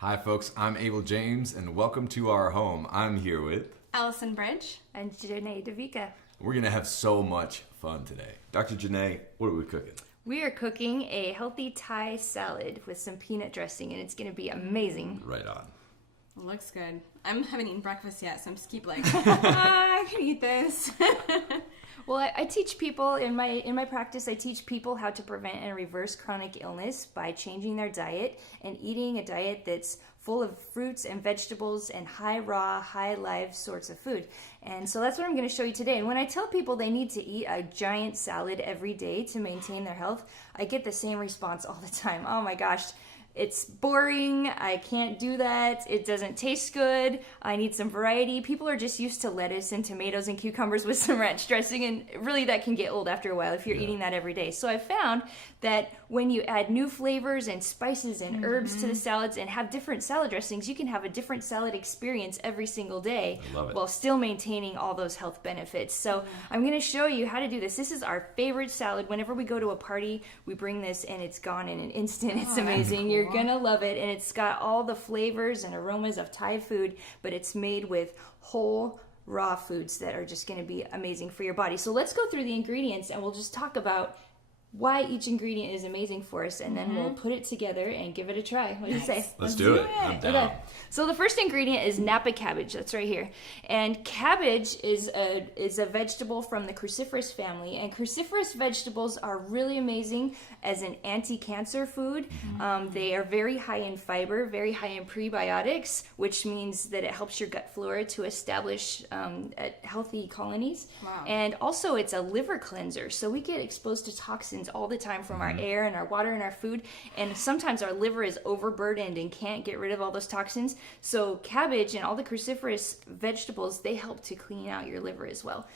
Hi folks, I'm Abel James and welcome to our home. I'm here with Allison Bridge. And Janae DeVica. We're going to have so much fun today. Dr. Janae, what are we cooking? We are cooking a healthy Thai salad with some peanut dressing, and it's going to be amazing. Right on. It looks good. I haven't eaten breakfast yet, so I'm just keep like, I can eat this. Well, I teach people in my practice. I teach people how to prevent and reverse chronic illness by changing their diet and eating a diet that's full of fruits and vegetables and high raw, high live sorts of food. And so that's what I'm going to show you today. And when I tell people they need to eat a giant salad every day to maintain their health, I get the same response all the time. Oh my gosh, it's boring. I can't do that. It doesn't taste good. I need some variety. People are just used to lettuce and tomatoes and cucumbers with some ranch dressing, and really that can get old after a while if you're eating that every day. So I found that when you add new flavors and spices and herbs to the salads and have different salad dressings, you can have a different salad experience every single day while still maintaining all those health benefits. So I'm going to show you how to do this. This is our favorite salad. Whenever we go to a party, we bring this and it's gone in an instant. It's amazing. Cool. You're going to love it. And it's got all the flavors and aromas of Thai food, but it's made with whole raw foods that are just going to be amazing for your body. So let's go through the ingredients and we'll just talk about why each ingredient is amazing for us, and then we'll put it together and give it a try. What do you say? Let's do it. I'm down. Okay. So the first ingredient is Napa Cabbage. That's right here. And cabbage is a vegetable from the cruciferous family. And cruciferous vegetables are really amazing as an anti-cancer food. They are very high in fiber, very high in prebiotics, which means that it helps your gut flora to establish healthy colonies. Wow. And also it's a liver cleanser. So we get exposed to toxins all the time from our air and our water and our food, and sometimes our liver is overburdened and can't get rid of all those toxins. So cabbage and all the cruciferous vegetables, they help to clean out your liver as well.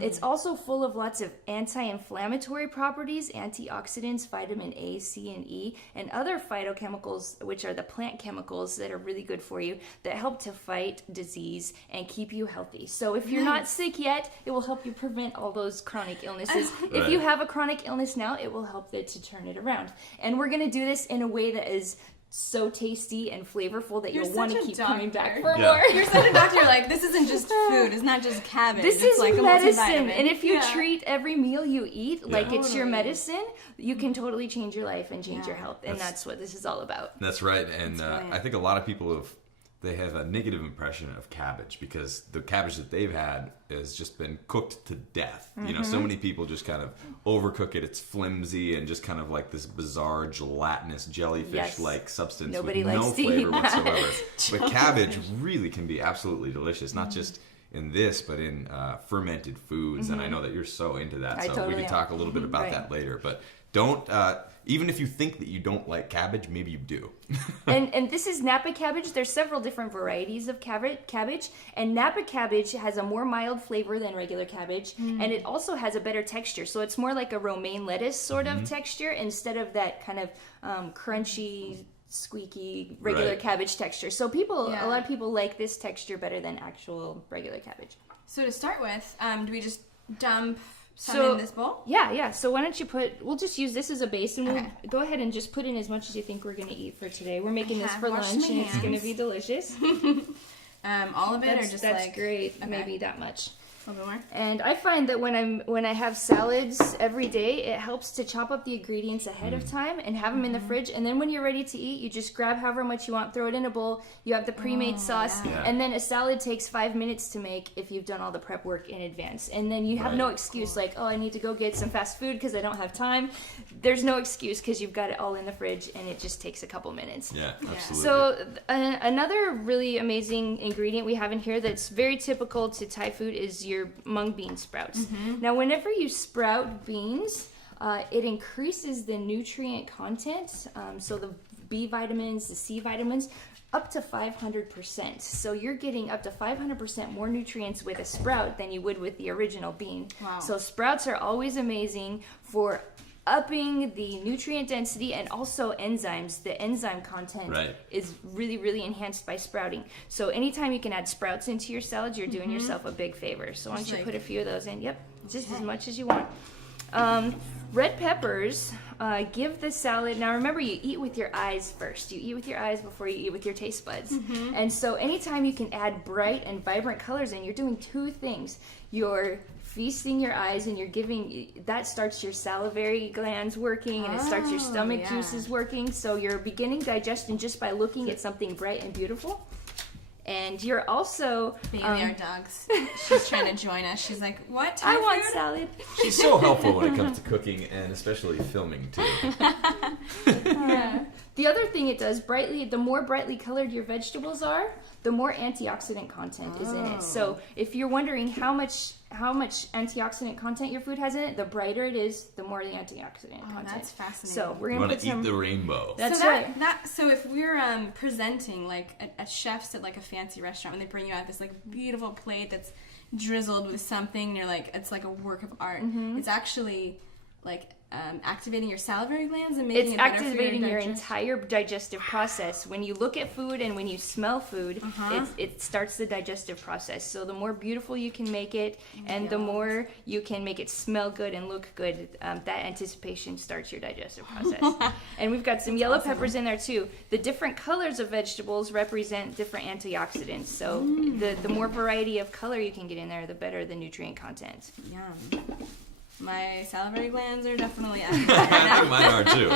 It's also full of lots of anti-inflammatory properties, antioxidants, vitamin A, C, and E, and other phytochemicals, which are the plant chemicals that are really good for you, that help to fight disease and keep you healthy. So if you're not sick yet, it will help you prevent all those chronic illnesses. If you have a chronic illness now, it will help it to turn it around. And we're going to do this in a way that is so tasty and flavorful that you'll want to keep coming back for more. You're such a doctor. Like, this isn't just food. It's not just cabbage. This it's is like medicine. A And if you treat every meal you eat like it's your medicine, you can totally change your life and change your health. And that's what this is all about. That's right. And I think a lot of people have a negative impression of cabbage because the cabbage that they've had has just been cooked to death. You know, so many people just kind of overcook it. It's flimsy and just kind of like this bizarre gelatinous jellyfish-like substance with no flavor whatsoever. But cabbage really can be absolutely delicious, not just in this, but in fermented foods. And I know that you're so into that, so we can talk a little bit about that later. But don't... even if you think that you don't like cabbage, maybe you do. and this is Napa cabbage. There's several different varieties of cabbage. And Napa cabbage has a more mild flavor than regular cabbage. And it also has a better texture. So it's more like a romaine lettuce sort of texture instead of that kind of crunchy, squeaky, regular cabbage texture. So a lot of people like this texture better than actual regular cabbage. So to start with, do we just dump... in this bowl? Yeah. So why don't you we'll just use this as a base, and we'll go ahead and just put in as much as you think we're going to eat for today. We're making this for lunch, and it's going to be delicious. All of it, or just that's great. Okay. Maybe that much. A little bit more. And I find that when I have salads every day, it helps to chop up the ingredients ahead of time and have them in the fridge. And then when you're ready to eat, you just grab however much you want, throw it in a bowl. You have the pre-made sauce, and then a salad takes 5 minutes to make if you've done all the prep work in advance. And then you have no excuse like, oh, I need to go get some fast food because I don't have time. There's no excuse because you've got it all in the fridge, and it just takes a couple minutes. Yeah, absolutely. So another really amazing ingredient we have in here that's very typical to Thai food is your mung bean sprouts. Now, whenever you sprout beans, it increases the nutrient content, so the B vitamins, the C vitamins, up to 500%. So you're getting up to 500% more nutrients with a sprout than you would with the original bean. Wow. So sprouts are always amazing for upping the nutrient density and also enzymes. The enzyme content is really, really enhanced by sprouting. So anytime you can add sprouts into your salad, you're doing yourself a big favor. So why don't you put a few of those in? Yep, just as much as you want. Red peppers give the salad. Now remember, you eat with your eyes first. You eat with your eyes before you eat with your taste buds. And so anytime you can add bright and vibrant colors in, you're doing two things. You're feasting your eyes, and you're giving, that starts your salivary glands working, and it starts your stomach juices working. So you're beginning digestion just by looking at something bright and beautiful. And you're also Baby, our dogs. She's trying to join us. She's like, "What? I want salad." She's so helpful when it comes to cooking and especially filming too. Yeah. The other thing it does, the more brightly colored your vegetables are, the more antioxidant content is in it. So if you're wondering how much antioxidant content your food has in it, the brighter it is, the more the antioxidant content. That's fascinating. So we're You gonna want to put eat the rainbow. That's so right. So if we're presenting like at chefs at like a fancy restaurant, when they bring you out this like beautiful plate that's drizzled with something, and you're like, it's like a work of art. It's actually like activating your salivary glands and making It's it better activating for your digestion. entire digestive process. When you look at food and when you smell food, it starts the digestive process. So the more beautiful you can make it, and the more you can make it smell good and look good, that anticipation starts your digestive process. And we've got some yellow peppers in there too. The different colors of vegetables represent different antioxidants. So the more variety of color you can get in there, the better the nutrient content. Yum. My salivary glands are definitely active right now. Mine are too.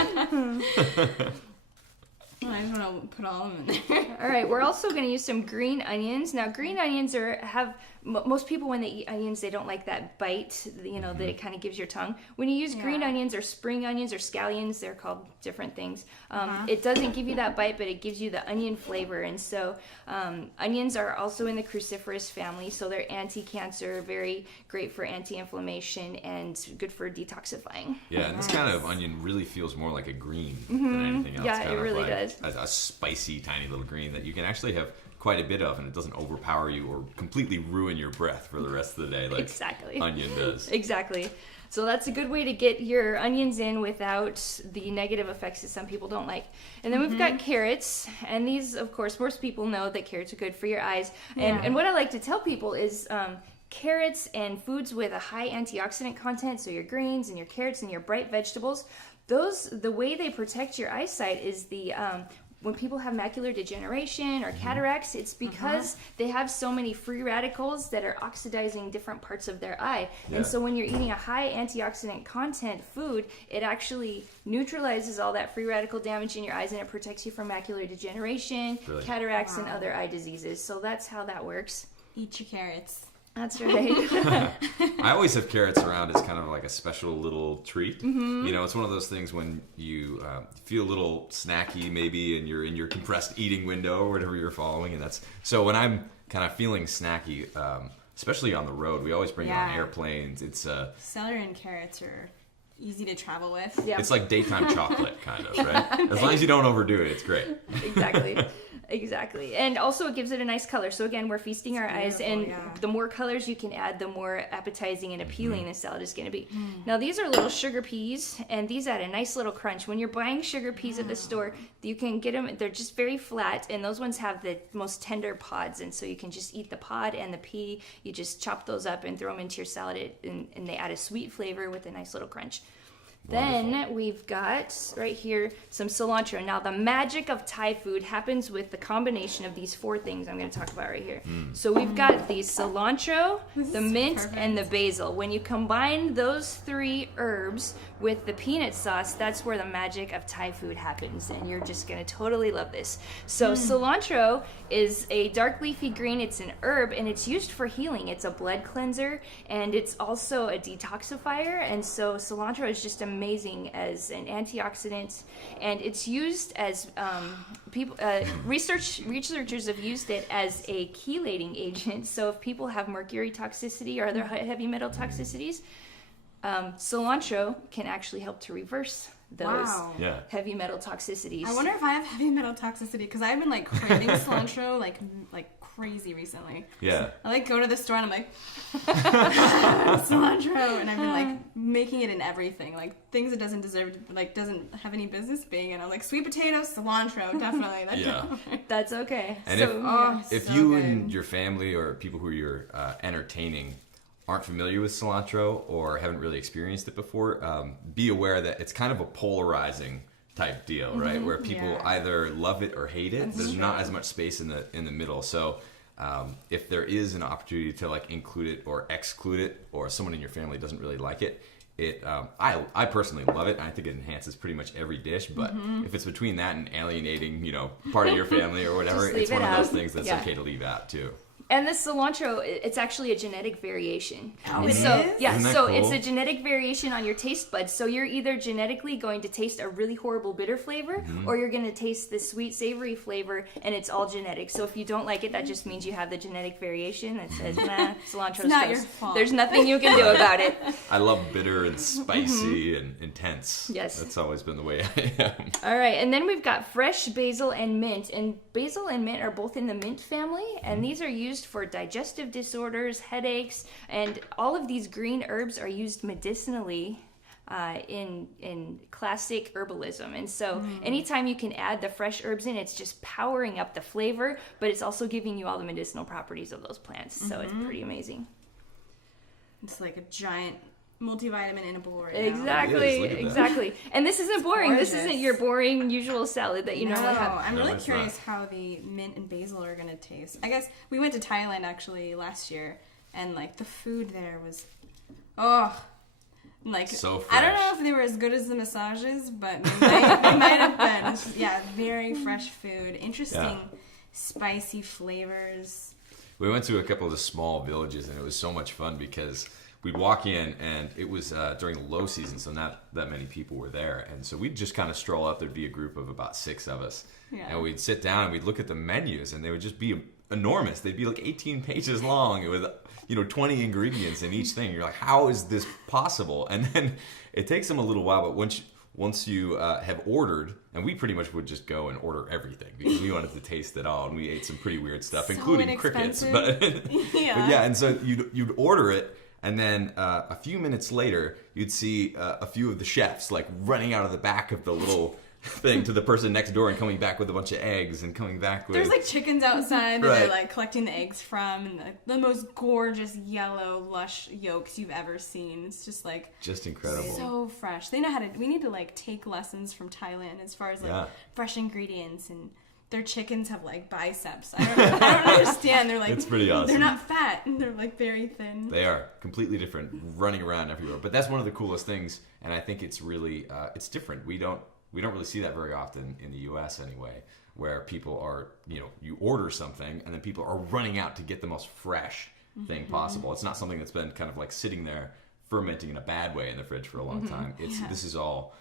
I just want to put all of them in there. All right, we're also going to use some green onions. Now, green onions most people when they eat onions, they don't like that bite, that it kind of gives your tongue. When you use green onions or spring onions or scallions, they're called different things. It doesn't give you that bite, but it gives you the onion flavor. And so onions are also in the cruciferous family, so they're anti-cancer, very great for anti-inflammation, and good for detoxifying. Yeah, and this kind of onion really feels more like a green than anything else. Yeah, kind it of really like does. A spicy, tiny little green that you can actually have quite a bit of, and it doesn't overpower you or completely ruin your breath for the rest of the day like Exactly. onion does. Exactly. So that's a good way to get your onions in without the negative effects that some people don't like. And then we've got carrots, and these, of course, most people know that carrots are good for your eyes. And what I like to tell people is carrots and foods with a high antioxidant content, so your greens and your carrots and your bright vegetables, the way they protect your eyesight is when people have macular degeneration or cataracts, it's because they have so many free radicals that are oxidizing different parts of their eye. Yeah. And so when you're eating a high antioxidant content food, it actually neutralizes all that free radical damage in your eyes, and it protects you from macular degeneration, cataracts, and other eye diseases. So that's how that works. Eat your carrots. That's right. I always have carrots around as kind of like a special little treat. It's one of those things when you feel a little snacky maybe, and you're in your compressed eating window or whatever you're following, and so when I'm kind of feeling snacky, especially on the road, we always bring it on airplanes. It's Celery and carrots are easy to travel with. Yeah. It's like daytime chocolate, kind of, right? As long as you don't overdo it, it's great. Exactly. And also it gives it a nice color. So again, we're feasting our eyes, and the more colors you can add, the more appetizing and appealing the salad is going to be. Now these are little sugar peas, and these add a nice little crunch. When you're buying sugar peas at the store, you can get them, they're just very flat, and those ones have the most tender pods, and so you can just eat the pod and the pea. You just chop those up and throw them into your salad, and they add a sweet flavor with a nice little crunch. Wonderful. Then we've got right here some cilantro. Now the magic of Thai food happens with the combination of these four things I'm going to talk about right here. So we've got the cilantro, the mint, and the basil. When you combine those three herbs with the peanut sauce, that's where the magic of Thai food happens, and you're just going to totally love this. So cilantro is a dark leafy green. It's an herb, and it's used for healing. It's a blood cleanser, and it's also a detoxifier, and so cilantro is just amazing as an antioxidant, and it's used as researchers have used it as a chelating agent. So if people have mercury toxicity or other heavy metal toxicities, cilantro can actually help to reverse those heavy metal toxicities. I wonder if I have heavy metal toxicity, because I've been like craving cilantro like crazy recently. Yeah. I like go to the store and I'm like cilantro, and I've been like making it in everything, like things it doesn't have any business being, and I'm like sweet potato, cilantro, definitely. That's okay. And so, if you and your family or people who you're entertaining aren't familiar with cilantro or haven't really experienced it before, be aware that it's kind of a polarizing type deal, right? Where people either love it or hate it. There's not as much space in the middle. So if there is an opportunity to like include it or exclude it, or someone in your family doesn't really like it, I personally love it. And I think it enhances pretty much every dish. But if it's between that and alienating, part of your family or whatever, it's one of those things that's okay to leave out too. And the cilantro, it's actually a genetic variation. Oh, so yeah, so cool? It's a genetic variation on your taste buds. So you're either genetically going to taste a really horrible bitter flavor, or you're going to taste the sweet savory flavor, and it's all genetic. So if you don't like it, that just means you have the genetic variation that says, nah, cilantro's not gross. your fault. There's nothing you can do about it. I love bitter and spicy and intense. Yes. That's always been the way I am. All right, and then we've got fresh basil and mint. And basil and mint are both in the mint family, and these are used for digestive disorders, headaches, and all of these green herbs are used medicinally in classic herbalism. And so anytime you can add the fresh herbs in, it's just powering up the flavor, but it's also giving you all the medicinal properties of those plants. So it's pretty amazing. It's like a giant multivitamin in a bowl right now. Exactly, exactly. And this isn't boring. This isn't your boring usual salad that you normally have. I'm really curious how the mint and basil are going to taste. I guess we went to Thailand actually last year, and like the food there was, like so fresh. I don't know if they were as good as the massages, but they might have been. It's just, very fresh food. Interesting, spicy flavors. We went to a couple of the small villages, and it was so much fun because we'd walk in, and it was during the low season, so not that many people were there. And so we'd just kind of stroll up. There'd be a group of about 6 of us. Yeah. And we'd sit down, and we'd look at the menus, and they would just be enormous. They'd be like 18 pages long with 20 ingredients in each thing. You're like, how is this possible? And then it takes them a little while, but once you have ordered, and we pretty much would just go and order everything because we wanted to taste it all, and we ate some pretty weird stuff, including crickets. But and so you'd order it. And then a few minutes later, you'd see a few of the chefs like running out of the back of the little thing to the person next door and coming back with a bunch of eggs and coming back with... There's like chickens outside that they're like collecting the eggs from, and the most gorgeous yellow lush yolks you've ever seen. It's just like... just incredible. So fresh. They know how to... We need to like take lessons from Thailand as far as like fresh ingredients, and their chickens have like biceps. I don't understand. They're like... It's pretty awesome. They're not fat, and they're like very thin. They are completely different, running around everywhere. But that's one of the coolest things, and I think it's really... it's different. We don't really see that very often in the U.S. anyway, where people are, you order something and then people are running out to get the most fresh thing possible. It's not something that's been kind of like sitting there fermenting in a bad way in the fridge for a long time. This is all...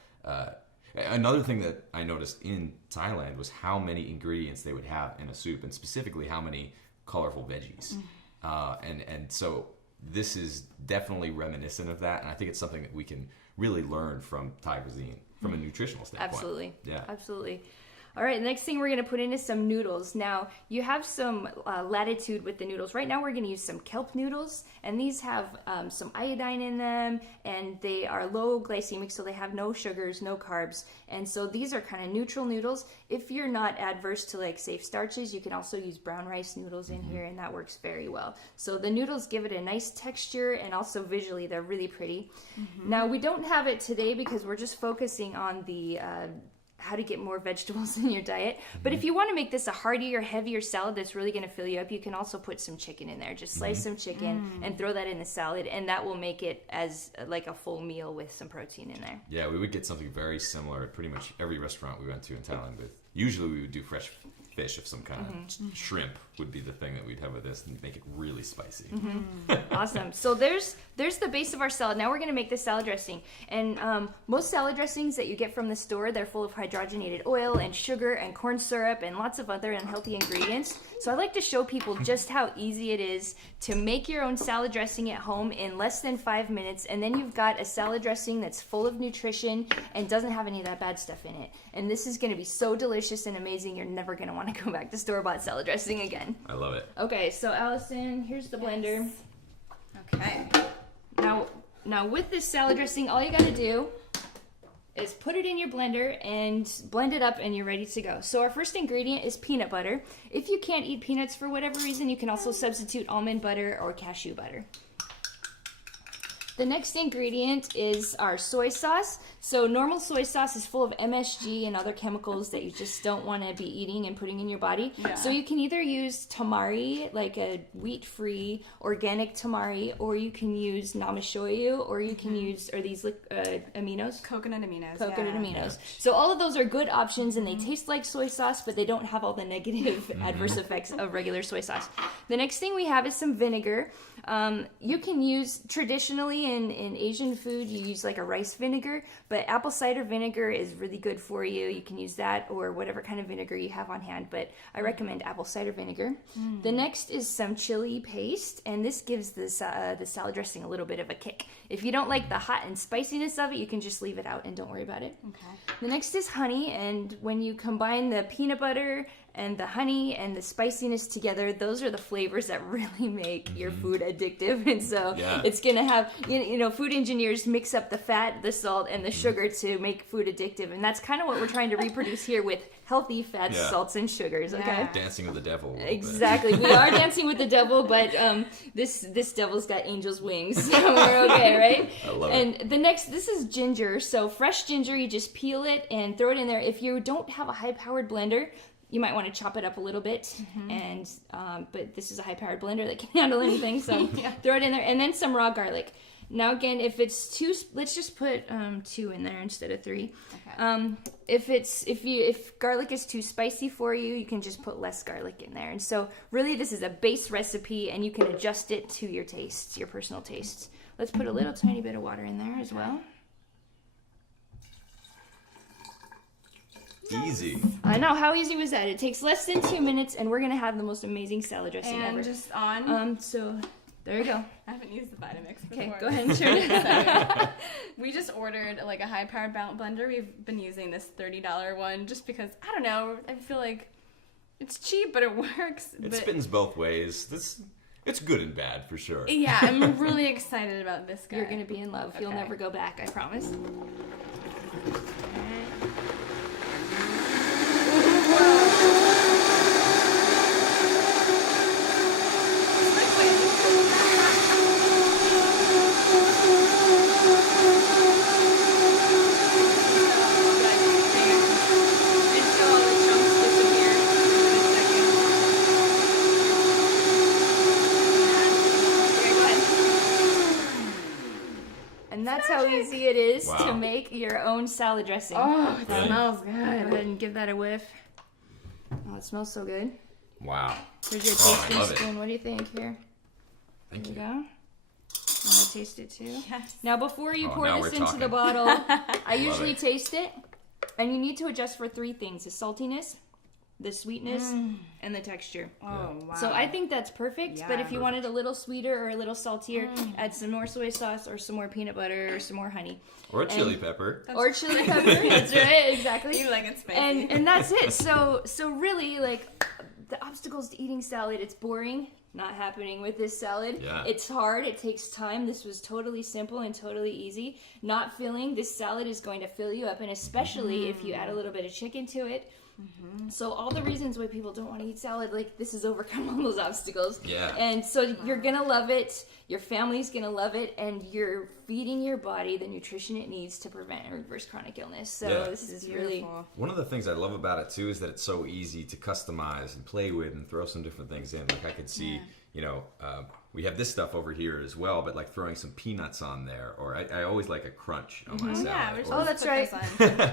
another thing that I noticed in Thailand was how many ingredients they would have in a soup, and specifically how many colorful veggies. And so this is definitely reminiscent of that, and I think it's something that we can really learn from Thai cuisine. From a nutritional standpoint. Absolutely. Yeah. Absolutely. All right, the next thing we're going to put in is some noodles. Now, you have some latitude with the noodles. Right now, we're going to use some kelp noodles, and these have some iodine in them, and they are low glycemic, so they have no sugars, no carbs, and so these are kind of neutral noodles. If you're not adverse to like safe starches, you can also use brown rice noodles in here, and that works very well. So the noodles give it a nice texture, and also visually, they're really pretty. Now, we don't have it today because we're just focusing on the how to get more vegetables in your diet. But if you want to make this a heartier, heavier salad that's really going to fill you up, you can also put some chicken in there. Just slice some chicken and throw that in the salad, and that will make it as like a full meal with some protein in there. Yeah, we would get something very similar at pretty much every restaurant we went to in Thailand with. Usually we would do fresh fish of some kind of shrimp would be the thing that we'd have with this, and make it really spicy. Awesome. So there's the base of our salad. Now we're going to make the salad dressing. And most salad dressings that you get from the store, they're full of hydrogenated oil and sugar and corn syrup and lots of other unhealthy ingredients. So I like to show people just how easy it is to make your own salad dressing at home in less than 5 minutes, and then you've got a salad dressing that's full of nutrition and doesn't have any of that bad stuff in it. And this is going to be so delicious and amazing, you're never going to want to go back to store-bought salad dressing again. I love it. Okay, so Allison, here's the blender. Okay. Now with this salad dressing, all you got to do is put it in your blender and blend it up, and you're ready to go. So our first ingredient is peanut butter. If you can't eat peanuts for whatever reason, you can also substitute almond butter or cashew butter. The next ingredient is our soy sauce. So normal soy sauce is full of MSG and other chemicals that you just don't want to be eating and putting in your body. Yeah. So you can either use tamari, like a wheat-free organic tamari, or you can use namashoyu, or you can use, or these aminos? Coconut aminos. Coconut yeah. aminos. So all of those are good options, and they taste like soy sauce, but they don't have all the negative adverse effects of regular soy sauce. The next thing we have is some vinegar. You can use, traditionally in Asian food, you use like a rice vinegar, but apple cider vinegar is really good for you. You can use that or whatever kind of vinegar you have on hand, but I recommend apple cider vinegar. The next is some chili paste, and this gives the salad dressing a little bit of a kick. If you don't like the hot and spiciness of it, you can just leave it out and don't worry about it. Okay. The next is honey, and when you combine the peanut butter and the honey and the spiciness together, those are the flavors that really make your food addictive. And so it's going to have, you know, food engineers mix up the fat, the salt, and the sugar to make food addictive. And that's kind of what we're trying to reproduce here with healthy fats, salts, and sugars, okay? Yeah. Dancing with the devil. Exactly. We are dancing with the devil, but this devil's got angel's wings, so we're okay, right? I love it. And the next, this is ginger. So fresh ginger, you just peel it and throw it in there. If you don't have a high-powered blender, you might want to chop it up a little bit, and but this is a high-powered blender that can handle anything, so throw it in there. And then some raw garlic. Now again, if it's two, let's just put 2 in there instead of 3. Okay. If garlic is too spicy for you, you can just put less garlic in there. And so really this is a base recipe, and you can adjust it to your taste, your personal taste. Let's put a little tiny bit of water in there as well. Easy. I know, how easy was that? It takes less than 2 minutes, and we're gonna have the most amazing salad dressing And ever. just on. So there you go. I haven't used the Vitamix before. Okay, go ahead and share it. We just ordered like a high-powered blender. We've been using this $30 one just because, I don't know, I feel like it's cheap, but it works. It but spins both ways. It's good and bad for sure. yeah, I'm really excited about this guy. You're gonna be in love. You'll Okay. never go back, I promise. And that's how easy it is to make your own salad dressing. Oh, it Really? smells good. Go ahead and give that a whiff. Oh, it smells so good. Wow. Here's your Oh, I tasting love it. spoon. What do you think here? Thank There you you. go. Want to taste it too? Yes. Now, before you Oh, pour now this we're into the talking. bottle, I Love usually it. taste it, and you need to adjust for 3 things: the saltiness, the sweetness, and the texture. Oh, wow. So I think that's perfect, but if you Perfect. wanted a little sweeter or a little saltier, add some more soy sauce or some more peanut butter or some more honey. Or a chili pepper. Or chili pepper, that's right, exactly. You like it spicy. And that's it. So really, like, the obstacles to eating salad, it's boring. Not happening with this salad. Yeah. It's hard. It takes time. This was totally simple and totally easy. Not filling. This salad is going to fill you up, and especially if you add a little bit of chicken to it. So all the reasons why people don't want to eat salad, like, this has overcome all those obstacles. Yeah. And so you're going to love it. Your family's going to love it. And you're feeding your body the nutrition it needs to prevent and reverse chronic illness. So Yeah. this is really... Beautiful. One of the things I love about it too is that it's so easy to customize and play with and throw some different things in. Like I could see, you know, we have this stuff over here as well, but like throwing some peanuts on there, or I always like a crunch on my salad. Yeah, we're just or- Oh, that's put right. this on.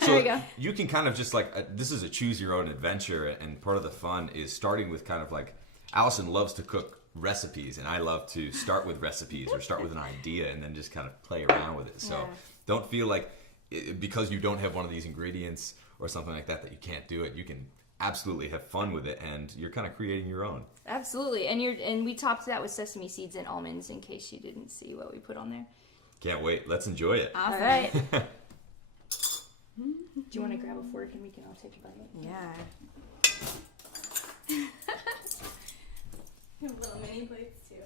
So There we go. you can kind of just like, this is a choose your own adventure, and part of the fun is starting with kind of like, Allison loves to cook recipes, and I love to start with recipes or start with an idea and then just kind of play around with it. So Yeah. don't feel like because you don't have one of these ingredients or something like that you can't do it. You can absolutely have fun with it, and you're kind of creating your own. Absolutely. And we topped that with sesame seeds and almonds in case you didn't see what we put on there. Can't wait. Let's enjoy it. Awesome. All right. Do you want to grab a fork and we can all take a bite? Yeah. We have little mini plates too.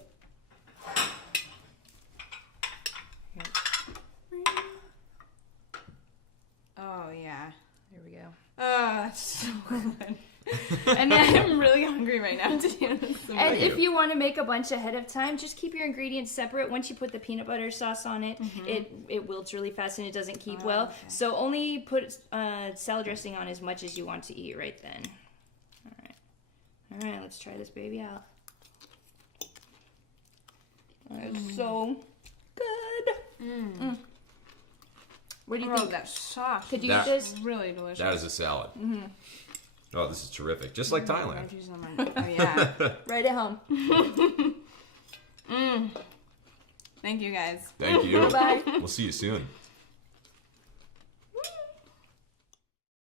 Oh yeah. Here we go. Oh, that's so good. And I'm really hungry right now to do this. And if you want to make a bunch ahead of time, just keep your ingredients separate. Once you put the peanut butter sauce on it, it wilts really fast and it doesn't keep well. Okay. So only put salad dressing on as much as you want to eat right then. All right, let's try this baby out. It's so good. What do you think? That sauce. Could you eat this? Really delicious. That is a salad. Oh, this is terrific. Just like Thailand. Oh, yeah. Right at home. Thank you, guys. Thank you. Bye. We'll see you soon.